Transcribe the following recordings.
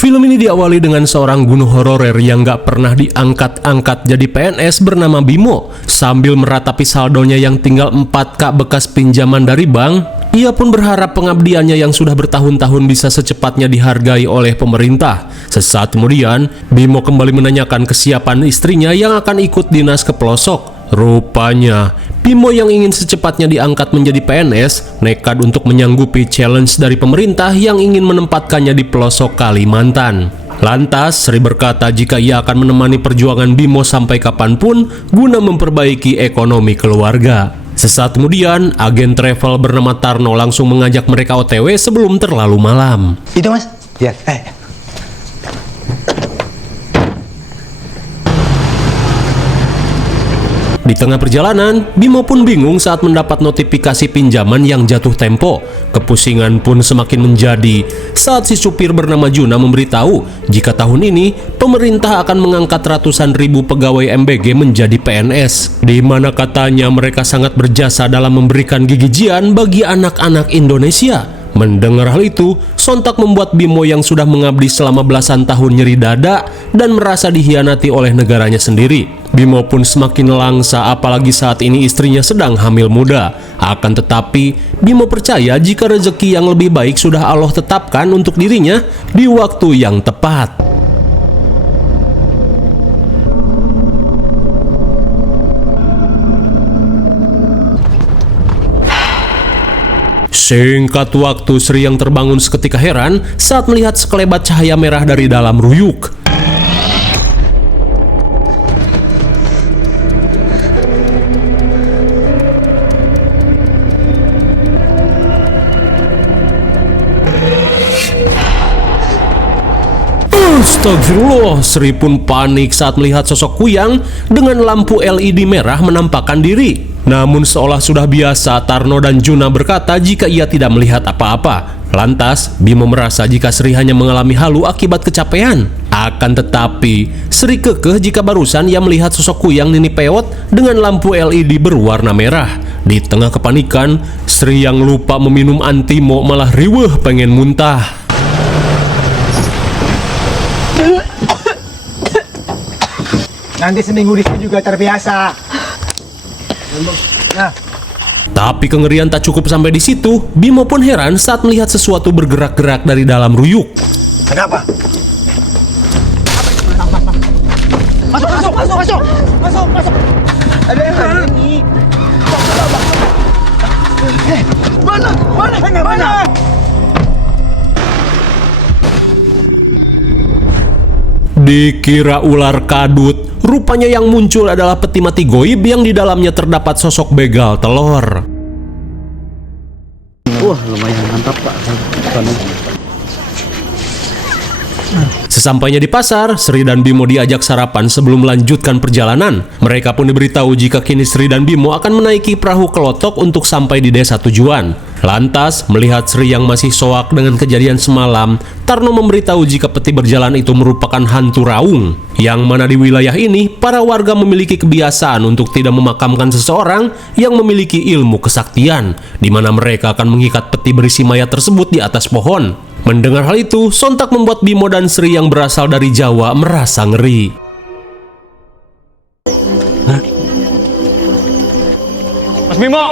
Film ini diawali dengan seorang guru honorer yang gak pernah diangkat-angkat jadi PNS bernama Bimo. Sambil meratapi saldonya yang tinggal 4K bekas pinjaman dari bank, ia pun berharap pengabdiannya yang sudah bertahun-tahun bisa secepatnya dihargai oleh pemerintah. Sesaat kemudian, Bimo kembali menanyakan kesiapan istrinya yang akan ikut dinas ke pelosok. Rupanya, Bimo yang ingin secepatnya diangkat menjadi PNS nekat untuk menyanggupi challenge dari pemerintah yang ingin menempatkannya di pelosok Kalimantan. Lantas, Sri berkata jika ia akan menemani perjuangan Bimo sampai kapanpun guna memperbaiki ekonomi keluarga. Sesaat kemudian, agen travel bernama Tarno langsung mengajak mereka OTW sebelum terlalu malam. Itu mas? Ya. Di tengah perjalanan, Bimo pun bingung saat mendapat notifikasi pinjaman yang jatuh tempo. Kepusingan pun semakin menjadi saat si supir bernama Juna memberitahu jika tahun ini pemerintah akan mengangkat ratusan ribu pegawai MBG menjadi PNS, di mana katanya mereka sangat berjasa dalam memberikan gigijian bagi anak-anak Indonesia. Mendengar hal itu, sontak membuat Bimo yang sudah mengabdi selama belasan tahun nyeri dada dan merasa dihianati oleh negaranya sendiri. Bimo pun semakin langsa apalagi saat ini istrinya sedang hamil muda. Akan tetapi, Bimo percaya jika rezeki yang lebih baik sudah Allah tetapkan untuk dirinya di waktu yang tepat. Singkat waktu, Sri yang terbangun seketika heran saat melihat sekelebat cahaya merah dari dalam ruyuk. Astagfirullah, Sri pun panik saat melihat sosok Kuyang dengan lampu LED merah menampakkan diri. Namun seolah sudah biasa, Tarno dan Juna berkata jika ia tidak melihat apa-apa. Lantas, Bimo merasa jika Sri hanya mengalami halu akibat kecapean. Akan tetapi, Sri kekeh jika barusan ia melihat sosok Kuyang Nini Peot dengan lampu LED berwarna merah. Di tengah kepanikan, Sri yang lupa meminum antimo malah riweuh pengen muntah. Nanti seminggu di sini juga terbiasa. Nah. Tapi kengerian tak cukup sampai di situ. Bimo pun heran saat melihat sesuatu bergerak-gerak dari dalam ruyuk. Kenapa? Masuk. Ada yang ini. Mana? Dikira ular kadut, rupanya yang muncul adalah peti mati goib yang di dalamnya terdapat sosok begal telur. Wah, lumayan mantap Pak. Sesampainya di pasar, Sri dan Bimo diajak sarapan sebelum melanjutkan perjalanan. Mereka pun diberitahu jika kini Sri dan Bimo akan menaiki perahu kelotok untuk sampai di desa tujuan. Lantas, melihat Sri yang masih soak dengan kejadian semalam, Tarno memberitahu jika peti berjalan itu merupakan hantu raung, yang mana di wilayah ini, para warga memiliki kebiasaan untuk tidak memakamkan seseorang yang memiliki ilmu kesaktian, di mana mereka akan mengikat peti berisi mayat tersebut di atas pohon. Mendengar hal itu, sontak membuat Bimo dan Sri yang berasal dari Jawa merasa ngeri. Mas Bimo!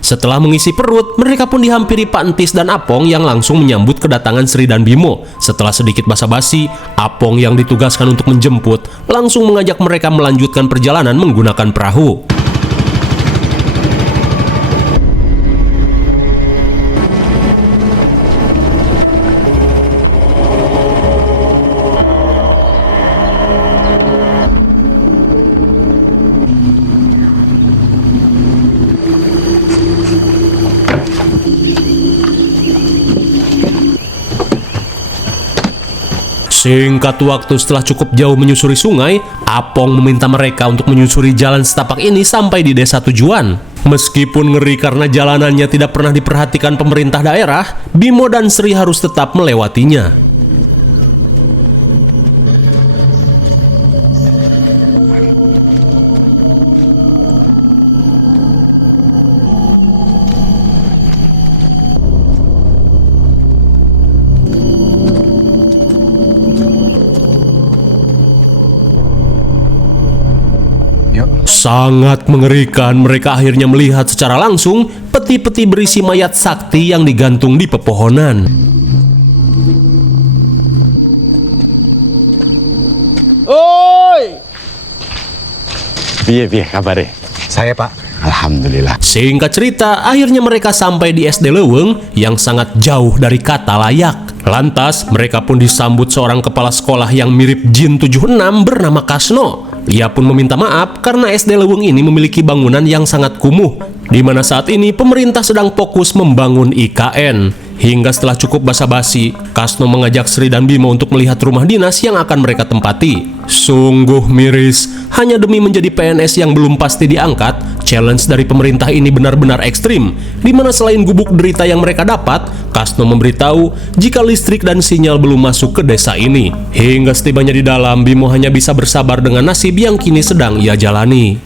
Setelah mengisi perut, mereka pun dihampiri Pak Entis dan Apong yang langsung menyambut kedatangan Sri dan Bimo. Setelah sedikit basa-basi, Apong yang ditugaskan untuk menjemput langsung mengajak mereka melanjutkan perjalanan menggunakan perahu. Singkat waktu setelah cukup jauh menyusuri sungai, Apong meminta mereka untuk menyusuri jalan setapak ini sampai di desa tujuan. Meskipun ngeri karena jalanannya tidak pernah diperhatikan pemerintah daerah, Bimo dan Sri harus tetap melewatinya. Sangat mengerikan, mereka akhirnya melihat secara langsung peti-peti berisi mayat sakti yang digantung di pepohonan. Piye kabarnya? Saya pak. Alhamdulillah. Singkat cerita, akhirnya mereka sampai di SD Leuweung yang sangat jauh dari kata layak. Lantas, mereka pun disambut seorang kepala sekolah yang mirip Jin 76 bernama Kasno. Ia pun meminta maaf karena SD Leuweung ini memiliki bangunan yang sangat kumuh, di mana saat ini pemerintah sedang fokus membangun IKN. Hingga setelah cukup basa-basi, Kasno mengajak Sri dan Bimo untuk melihat rumah dinas yang akan mereka tempati. Sungguh miris, hanya demi menjadi PNS yang belum pasti diangkat, challenge dari pemerintah ini benar-benar ekstrim, di mana selain gubuk derita yang mereka dapat, Kasno memberitahu jika listrik dan sinyal belum masuk ke desa ini. Hingga setibanya di dalam, Bimo hanya bisa bersabar dengan nasib yang kini sedang ia jalani.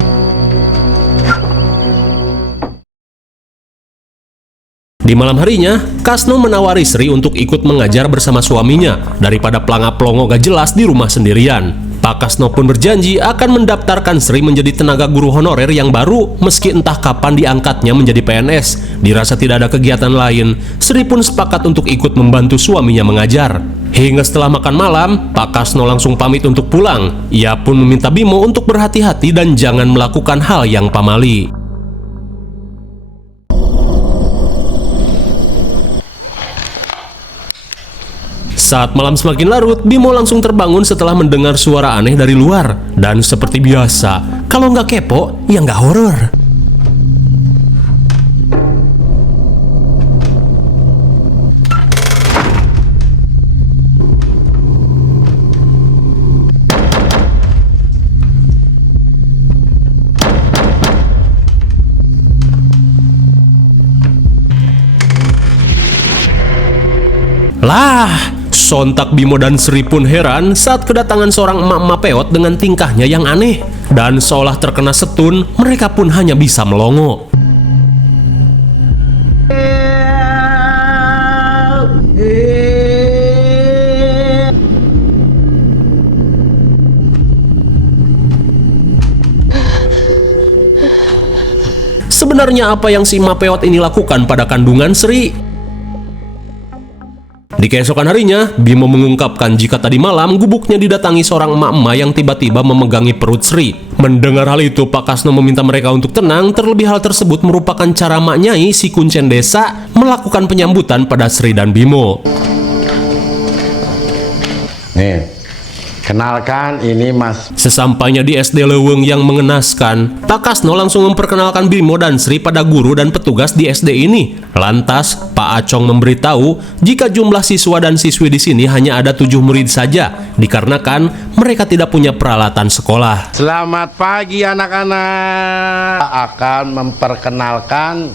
Di malam harinya, Kasno menawari Sri untuk ikut mengajar bersama suaminya daripada pelangap-pelongo gak jelas di rumah sendirian. Pak Kasno pun berjanji akan mendaftarkan Sri menjadi tenaga guru honorer yang baru meski entah kapan diangkatnya menjadi PNS. Dirasa tidak ada kegiatan lain, Sri pun sepakat untuk ikut membantu suaminya mengajar. Hingga setelah makan malam, Pak Kasno langsung pamit untuk pulang. Ia pun meminta Bimo untuk berhati-hati dan jangan melakukan hal yang pamali. Saat malam semakin larut, Bimo langsung terbangun setelah mendengar suara aneh dari luar. Dan seperti biasa, kalau nggak kepo, ya nggak horor. Lah, sontak Bimo dan Sri pun heran saat kedatangan seorang emak-emak peot dengan tingkahnya yang aneh. Dan seolah terkena setun, mereka pun hanya bisa melongo. Sebenarnya apa yang si emak peot ini lakukan pada kandungan Sri? Di keesokan harinya, Bimo mengungkapkan jika tadi malam gubuknya didatangi seorang emak-emak yang tiba-tiba memegangi perut Sri. Mendengar hal itu, Pak Kasno meminta mereka untuk tenang, terlebih hal tersebut merupakan cara Mak Nyai si kuncen desa melakukan penyambutan pada Sri dan Bimo. Nih, kenalkan ini Mas. Sesampainya di SD Leuweung yang mengenaskan, Pak Kasno langsung memperkenalkan Bimo dan Sri pada guru dan petugas di SD ini. Lantas, Pak Acong memberitahu jika jumlah siswa dan siswi di sini hanya ada 7 murid saja, dikarenakan mereka tidak punya peralatan sekolah. Selamat pagi anak-anak. Akan memperkenalkan.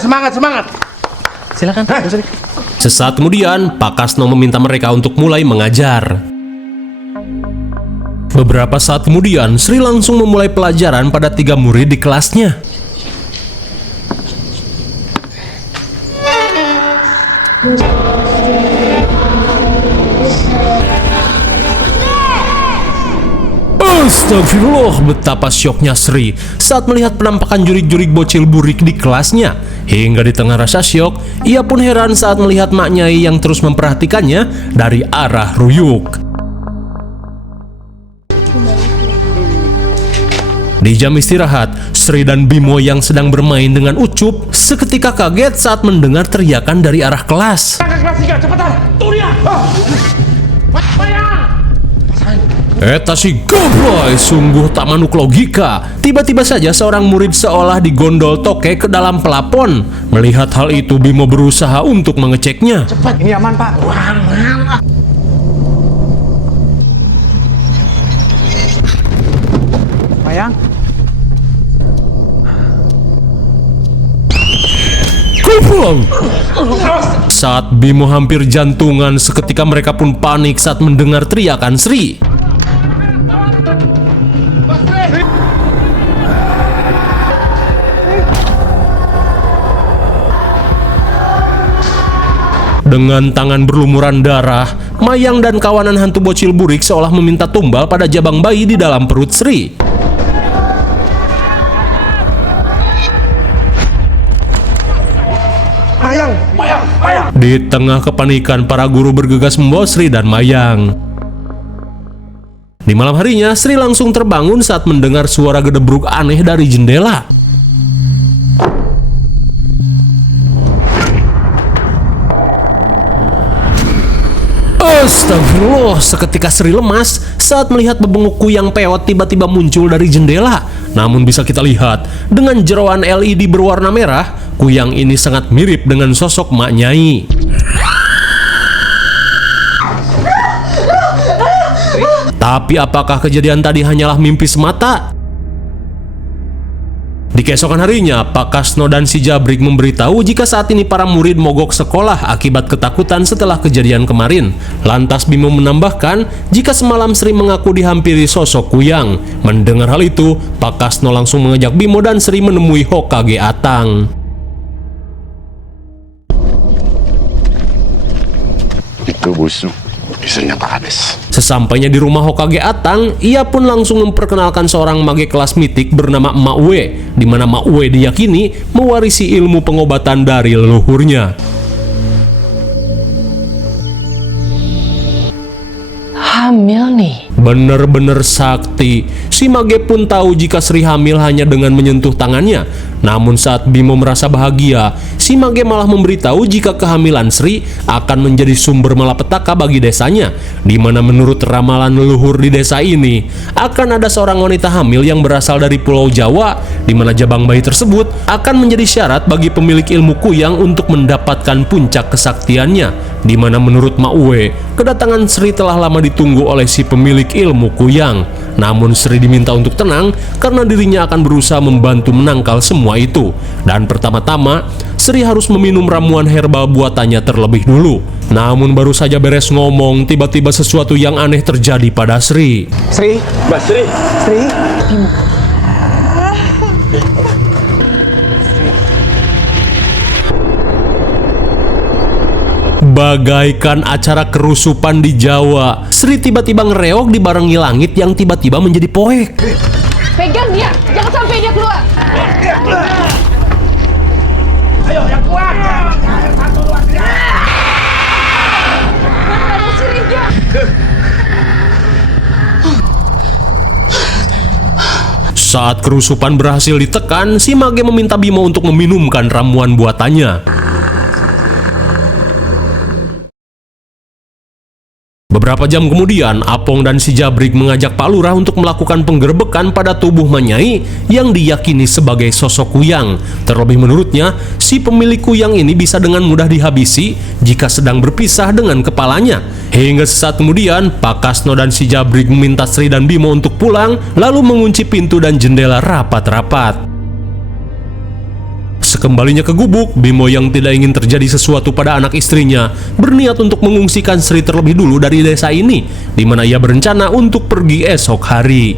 Semangat. Silakan. Sesaat kemudian, Pak Kasno meminta mereka untuk mulai mengajar. Beberapa saat kemudian, Sri langsung memulai pelajaran pada 3 murid di kelasnya. Astagfirullah, betapa syoknya Sri saat melihat penampakan jurik-jurik bocil burik di kelasnya. Hingga di tengah rasa syok, ia pun heran saat melihat Mak Nyai yang terus memperhatikannya dari arah ruyuk. Di jam istirahat, Sri dan Bimo yang sedang bermain dengan Ucup seketika kaget saat mendengar teriakan dari arah kelas. Eta si goblok, sungguh tak manuk logika. Tiba-tiba saja seorang murid seolah digondol toke ke dalam pelapon. Melihat hal itu, Bimo berusaha untuk mengeceknya. Cepat, ini aman pak. Aman. Mayang. Goblok! Saat Bimo hampir jantungan, seketika mereka pun panik saat mendengar teriakan Sri. Dengan tangan berlumuran darah, Mayang dan kawanan hantu bocil burik seolah meminta tumbal pada jabang bayi di dalam perut Sri. Di tengah kepanikan, para guru bergegas membawa Sri dan Mayang. Di malam harinya, Sri langsung terbangun saat mendengar suara gedebruk aneh dari jendela. Astagfirullah, seketika Sri lemas saat melihat bebenguk kuyang peot tiba-tiba muncul dari jendela. Namun bisa kita lihat, dengan jeroan LED berwarna merah, kuyang ini sangat mirip dengan sosok Mak Nyai. Tapi apakah kejadian tadi hanyalah mimpi semata? Di keesokan harinya, Pak Kasno dan si Jabrik memberitahu jika saat ini para murid mogok sekolah akibat ketakutan setelah kejadian kemarin. Lantas Bimo menambahkan jika semalam Sri mengaku dihampiri sosok kuyang. Mendengar hal itu, Pak Kasno langsung mengajak Bimo dan Sri menemui Hokage Atang. Itu busuk, istrinya Pak Kades. Sesampainya di rumah Hokage Atang, ia pun langsung memperkenalkan seorang mage kelas mitik bernama Mak Uwe, di mana Mak Uwe diyakini mewarisi ilmu pengobatan dari leluhurnya. Hamil nih. Bener-bener sakti. Si mage pun tahu jika Sri hamil hanya dengan menyentuh tangannya. Namun saat Bimo merasa bahagia, si mage malah memberitahu jika kehamilan Sri akan menjadi sumber malapetaka bagi desanya, di mana menurut ramalan leluhur di desa ini akan ada seorang wanita hamil yang berasal dari Pulau Jawa, di mana jabang bayi tersebut akan menjadi syarat bagi pemilik ilmu kuyang untuk mendapatkan puncak kesaktiannya, di mana menurut Mak Uwe, kedatangan Sri telah lama ditunggu oleh si pemilik ilmu kuyang. Namun Sri diminta untuk tenang karena dirinya akan berusaha membantu menangkal semua itu. Dan pertama-tama, Sri harus meminum ramuan herbal buatannya terlebih dulu. Namun baru saja beres ngomong, tiba-tiba sesuatu yang aneh terjadi pada Sri. Sri, Mbak Sri. Sri, Bagaikan acara kerusupan di Jawa, Sri tiba-tiba ngereok dibarengi langit yang tiba-tiba menjadi poek. Pegang dia, jangan sampai dia keluar. ayo yang kuat. Satu, dua, tiga. Mana sirinya? Saat kerusupan berhasil ditekan, si mage meminta Bimo untuk meminumkan ramuan buatannya. Beberapa jam kemudian, Apong dan si Jabrik mengajak Pak Lurah untuk melakukan penggerbekan pada tubuh Manyai yang diyakini sebagai sosok kuyang. Terlebih menurutnya, si pemilik kuyang ini bisa dengan mudah dihabisi jika sedang berpisah dengan kepalanya. Hingga sesaat kemudian, Pak Kasno dan si Jabrik meminta Sri dan Bimo untuk pulang, lalu mengunci pintu dan jendela rapat-rapat. Sekembalinya ke gubuk, Bimo yang tidak ingin terjadi sesuatu pada anak istrinya berniat untuk mengungsikan Sri terlebih dulu dari desa ini, di mana ia berencana untuk pergi esok hari.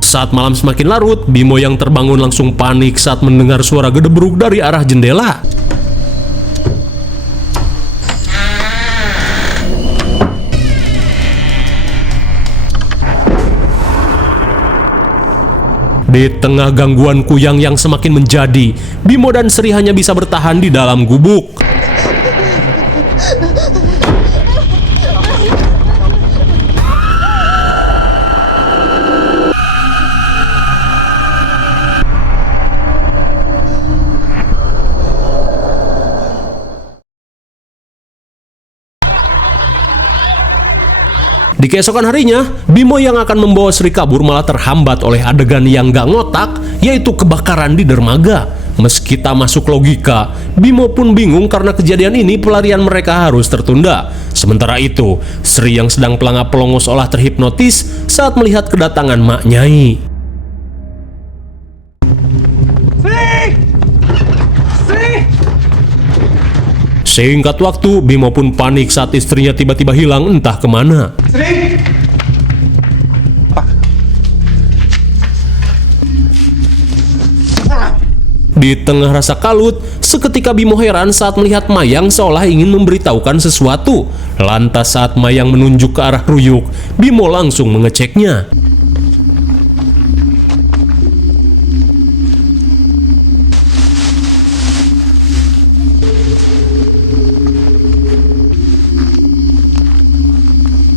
Saat malam semakin larut, Bimo yang terbangun langsung panik saat mendengar suara gedebruk dari arah jendela. Di tengah gangguan kuyang yang semakin menjadi, Bimo dan Sri hanya bisa bertahan di dalam gubuk. Di keesokan harinya, Bimo yang akan membawa Sri kabur malah terhambat oleh adegan yang gak ngotak, yaitu kebakaran di dermaga. Meski tak masuk logika, Bimo pun bingung karena kejadian ini pelarian mereka harus tertunda. Sementara itu, Sri yang sedang pelangap-pelongo seolah terhipnotis saat melihat kedatangan Mak Nyai. Singkat waktu, Bimo pun panik saat istrinya tiba-tiba hilang entah kemana. Sri. Di Di tengah rasa kalut, seketika Bimo heran saat melihat Mayang seolah ingin memberitahukan sesuatu. Lantas saat Mayang menunjuk ke arah Ruyuk, Bimo langsung mengeceknya.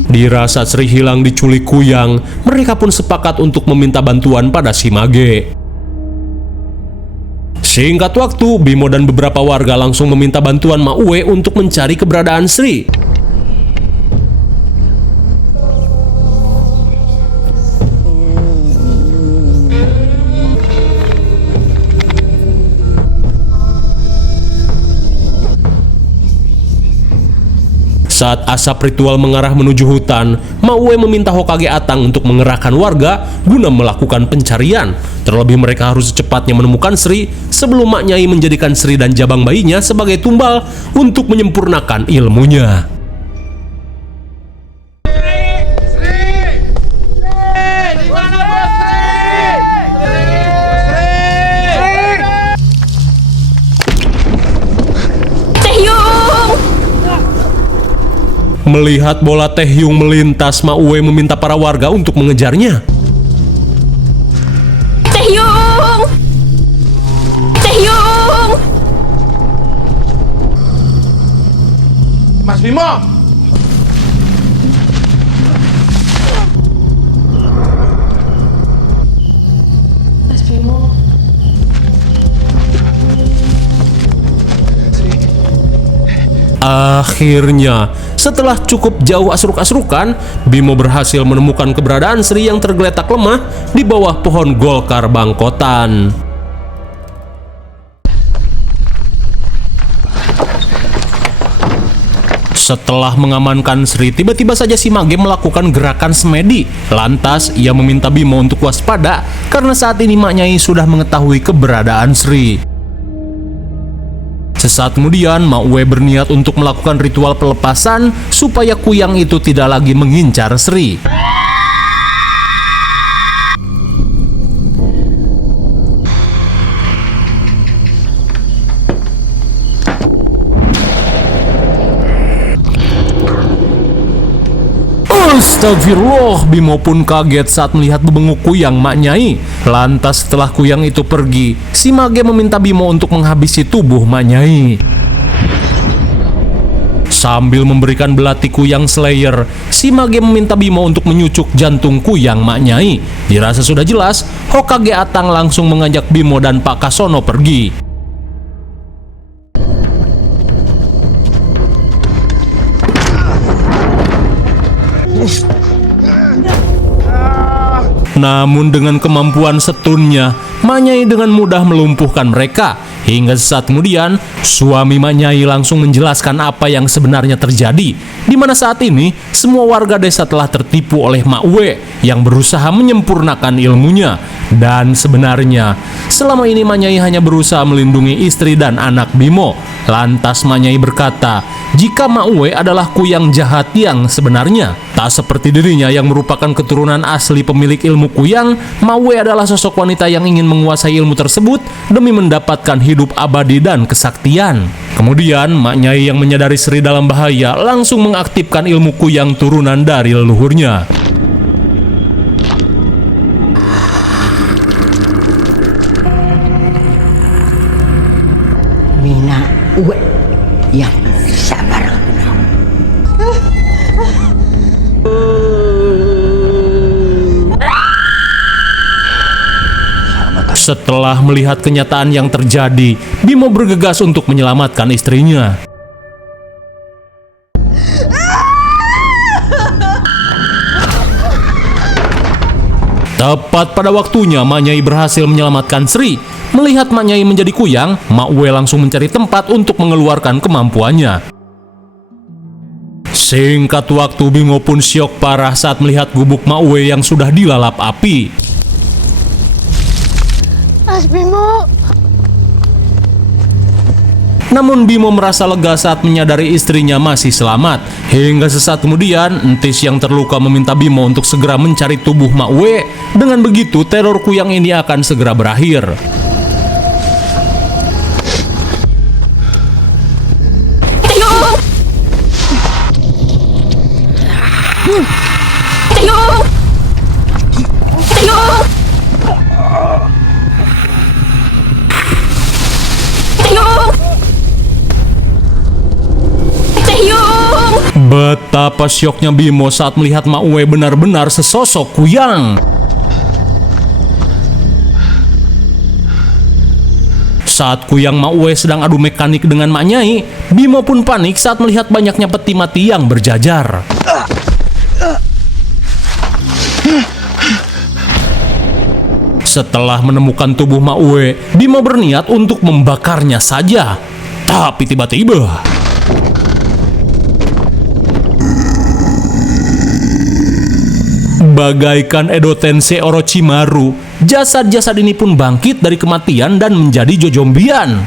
Dirasa Sri hilang diculik Kuyang, mereka pun sepakat untuk meminta bantuan pada si Mage. Singkat waktu, Bimo dan beberapa warga langsung meminta bantuan Mak Uwe untuk mencari keberadaan Sri. Saat asap ritual mengarah menuju hutan, Mak Uwe meminta Hokage Atang untuk mengerahkan warga guna melakukan pencarian. Terlebih mereka harus secepatnya menemukan Sri sebelum Mak Nyai menjadikan Sri dan jabang bayinya sebagai tumbal untuk menyempurnakan ilmunya. Melihat bola Taehyung melintas, Mak Uwe meminta para warga untuk mengejarnya. Taehyung! Taehyung! Mas Bimo! Mas Bimo. Akhirnya, setelah cukup jauh asruk-asrukan, Bimo berhasil menemukan keberadaan Sri yang tergeletak lemah di bawah pohon golkar bangkotan. Setelah mengamankan Sri, tiba-tiba saja si Mage melakukan gerakan semedi. Lantas, ia meminta Bimo untuk waspada karena saat ini Mak Nyai sudah mengetahui keberadaan Sri. Sesaat kemudian, Mak Uwe berniat untuk melakukan ritual pelepasan supaya Kuyang itu tidak lagi mengincar Sri. Astagfirullah, Bimo pun kaget saat melihat bebenguk Kuyang Mak Nyai. Lantas setelah Kuyang itu pergi, si Mage meminta Bimo untuk menghabisi tubuh Mak Nyai. Sambil memberikan belati Kuyang Slayer, si Mage meminta Bimo untuk menyucuk jantung Kuyang Mak Nyai. Dirasa sudah jelas, Hokage Atang langsung mengajak Bimo dan Pak Kasono pergi. Namun dengan kemampuan setunnya, Mak Nyai dengan mudah melumpuhkan mereka. Hingga sesaat kemudian, suami Mak Nyai langsung menjelaskan apa yang sebenarnya terjadi, di mana saat ini semua warga desa telah tertipu oleh Mak Uwe yang berusaha menyempurnakan ilmunya. Dan sebenarnya, selama ini Mak Nyai hanya berusaha melindungi istri dan anak Bimo. Lantas Mak Nyai berkata, jika Mak Uwe adalah Kuyang jahat yang sebenarnya. Tak seperti dirinya yang merupakan keturunan asli pemilik ilmu Kuyang, Mak Uwe adalah sosok wanita yang ingin menguasai ilmu tersebut demi mendapatkan hidup abadi dan kesaktian. Kemudian, Mak Nyai yang menyadari Sri dalam bahaya langsung mengaktifkan ilmu Kuyang turunan dari leluhurnya. Mina Uwe yang sabar. Setelah melihat kenyataan yang terjadi, Bimo bergegas untuk menyelamatkan istrinya. Tepat pada waktunya, Mak Nyai berhasil menyelamatkan Sri. Melihat Mak Nyai menjadi Kuyang, Mak Uwe langsung mencari tempat untuk mengeluarkan kemampuannya. Singkat waktu, Bimo pun syok parah saat melihat gubuk Mak Uwe yang sudah dilalap api. Mas Bimo. Namun Bimo merasa lega saat menyadari istrinya masih selamat. Hingga sesaat kemudian, Entis yang terluka meminta Bimo untuk segera mencari tubuh Mak Uwe. Dengan begitu, teror Kuyang ini akan segera berakhir. Tayong! Tayong! Tayong! Tayong! Betapa syoknya Bimo saat melihat Mak Uwe benar-benar sesosok kuyang. Saat kuyang Mak Uwe sedang adu mekanik dengan Mak Nyai, Bimo pun panik saat melihat banyaknya peti mati yang berjajar. Setelah menemukan tubuh Mak Uwe, Bimo berniat untuk membakarnya saja. Tapi tiba-tiba bagaikan Edo Tensei Orochimaru, jasad-jasad ini pun bangkit dari kematian dan menjadi jojombian.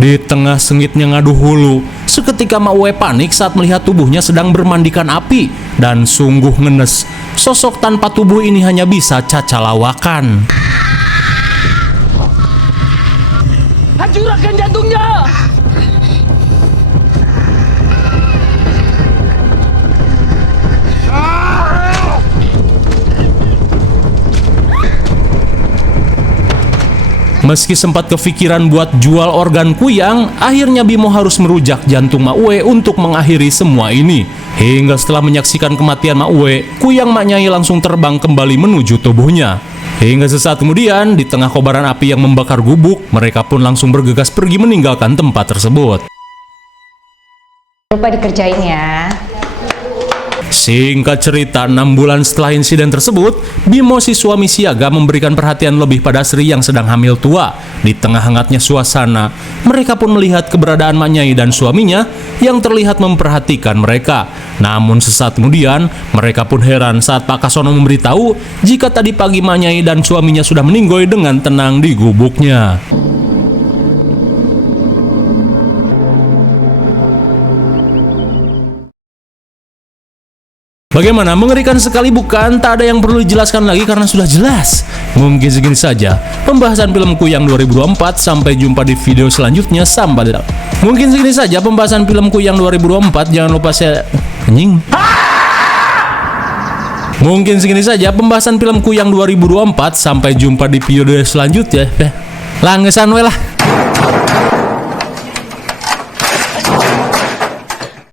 Di tengah sengitnya ngadu hulu, seketika Mak Uwe panik saat melihat tubuhnya sedang bermandikan api. Dan sungguh ngenes, sosok tanpa tubuh ini hanya bisa cacalawakan. Hancurkan jantungnya! Meski sempat kepikiran buat jual organ kuyang, akhirnya Bimo harus merujak jantung Mak Uwe untuk mengakhiri semua ini. Hingga setelah menyaksikan kematian Mak Uwe, kuyang Mak Nyai langsung terbang kembali menuju tubuhnya. Hingga sesaat kemudian, di tengah kobaran api yang membakar gubuk, mereka pun langsung bergegas pergi meninggalkan tempat tersebut. Lupa dikerjain ya. Singkat cerita, 6 bulan setelah insiden tersebut, Bimo si suami siaga memberikan perhatian lebih pada Sri yang sedang hamil tua. Di tengah hangatnya suasana, mereka pun melihat keberadaan Mak Nyai dan suaminya yang terlihat memperhatikan mereka. Namun sesaat kemudian, mereka pun heran saat Pak Kasono memberitahu jika tadi pagi Mak Nyai dan suaminya sudah meninggoy dengan tenang di gubuknya. Bagaimana? Mengerikan sekali bukan? Tak ada yang perlu dijelaskan lagi karena sudah jelas. Mungkin segini saja pembahasan film Kuyang 2024. Sampai jumpa di video selanjutnya. Mungkin segini saja pembahasan film Kuyang 2024. Jangan lupa Mungkin segini saja pembahasan film Kuyang 2024. Sampai jumpa di video selanjutnya. Langesan we lah.